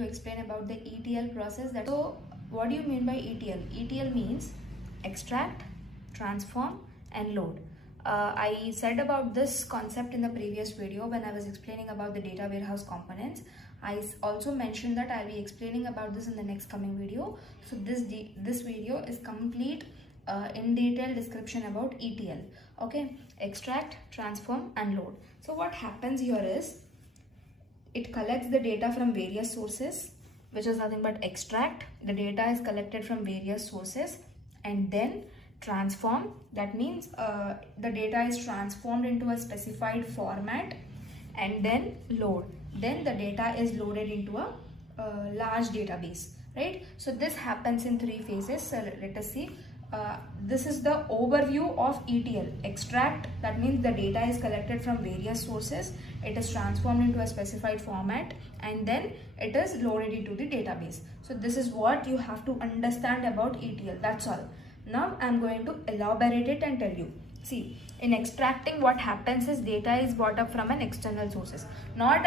to explain about the ETL process. So what do you mean by ETL? ETL means extract, transform and load. I said about this concept in the previous video when I was explaining about the data warehouse components. I also mentioned that I'll be explaining about this in the next coming video. So this video is complete in detail description about ETL. Okay, extract, transform and load. So what happens here is it collects the data from various sources, which is nothing but extract. The data is collected from various sources and then transform. That means the data is transformed into a specified format, and then load. Then the data is loaded into a large database, right? So this happens in 3 phases. So let us see. This is the overview of ETL. Extract, that means the data is collected from various sources, it is transformed into a specified format, and then it is loaded into the database. So this is what you have to understand about ETL. That's all. Now I'm going to elaborate it and tell you. See, in extracting, what happens is data is brought up from an external sources, not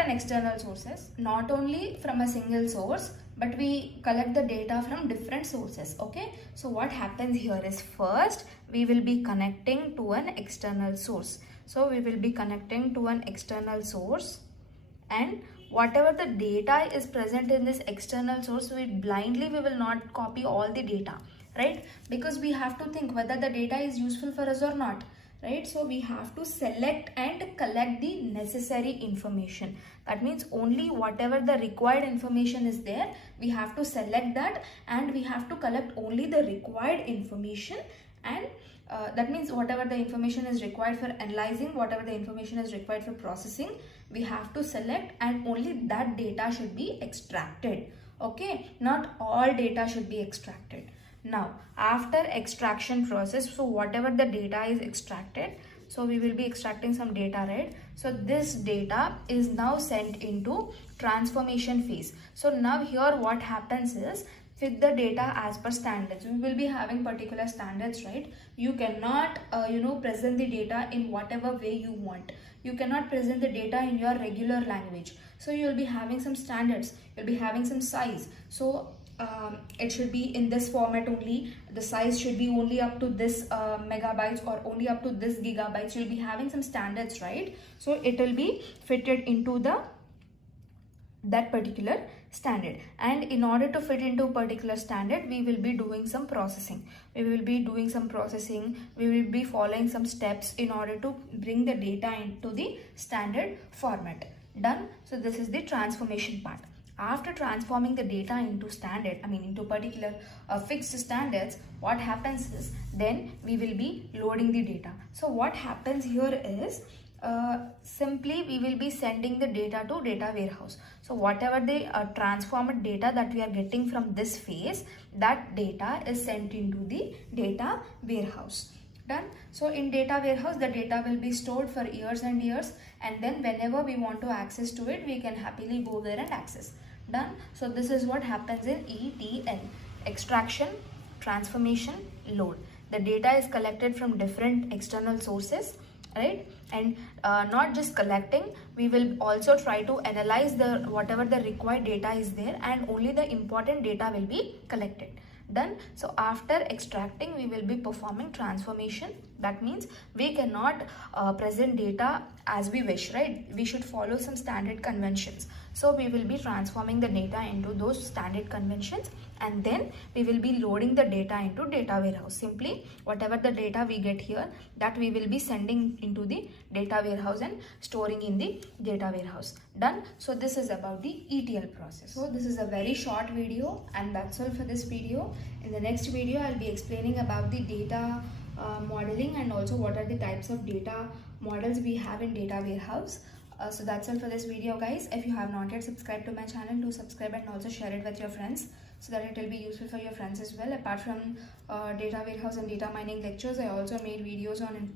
only from a single source, but we collect the data from different sources. Okay, so what happens here is, first we will be connecting to an external source. So we will be connecting to an external source, and whatever the data is present in this external source, we will not copy all the data, right? Because we have to think whether the data is useful for us or not, right? So we have to select and collect the necessary information. That means only whatever the required information is there, we have to select that, and we have to collect only the required information. And that means whatever the information is required for analyzing, whatever the information is required for processing, we have to select, and only that data should be extracted. Okay, not all data should be extracted. Now after extraction process, so whatever the data is extracted, so we will be extracting some data, right? So this data is now sent into transformation phase. So now here what happens is, with the data as per standards, we will be having particular standards, right? You cannot present the data in whatever way you want. You cannot present the data in your regular language. So you will be having some standards, you'll be having some size. So it should be in this format only, the size should be only up to this megabytes or only up to this gigabytes. You'll be having some standards, right? So it will be fitted into that particular standard, and in order to fit into a particular standard, we will be doing some processing. We will be following some steps in order to bring the data into the standard format. Done. So this is the transformation part. After transforming the data into into particular fixed standards, what happens is, then we will be loading the data. So what happens here is, simply we will be sending the data to data warehouse. So whatever the transformed data that we are getting from this phase, that data is sent into the data warehouse. Done. So in data warehouse, the data will be stored for years and years, and then whenever we want to access to it, we can happily go there and access. Done. So this is what happens in ETL: extraction, transformation, load. The data is collected from different external sources, right? And not just collecting, we will also try to analyze whatever the required data is there, and only the important data will be collected. Done. So after extracting, we will be performing transformation. That means we cannot present data as we wish, right? We should follow some standard conventions. So we will be transforming the data into those standard conventions, and then we will be loading the data into data warehouse. Simply whatever the data we get here, that we will be sending into the data warehouse and storing in the data warehouse. Done. So this is about the ETL process. So this is a very short video, and that's all for this video. In the next video, I'll be explaining about the data modeling, and also what are the types of data models we have in data warehouse. So that's all for this video, guys. If you have not yet subscribed to my channel, do subscribe and also share it with your friends, so that it will be useful for your friends as well. Apart from data warehouse and data mining lectures, I also made videos on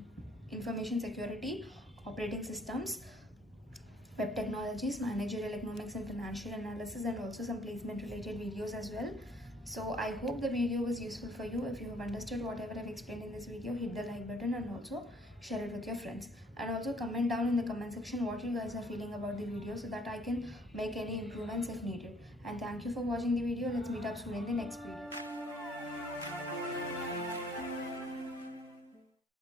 information security, operating systems, web technologies, managerial economics and financial analysis, and also some placement related videos as well. So I hope the video was useful for you. If you have understood whatever I've explained in this video, hit the like button and also share it with your friends. And also comment down in the comment section what you guys are feeling about the video, so that I can make any improvements if needed. and thank you for watching the video. Let's meet up soon in the next video.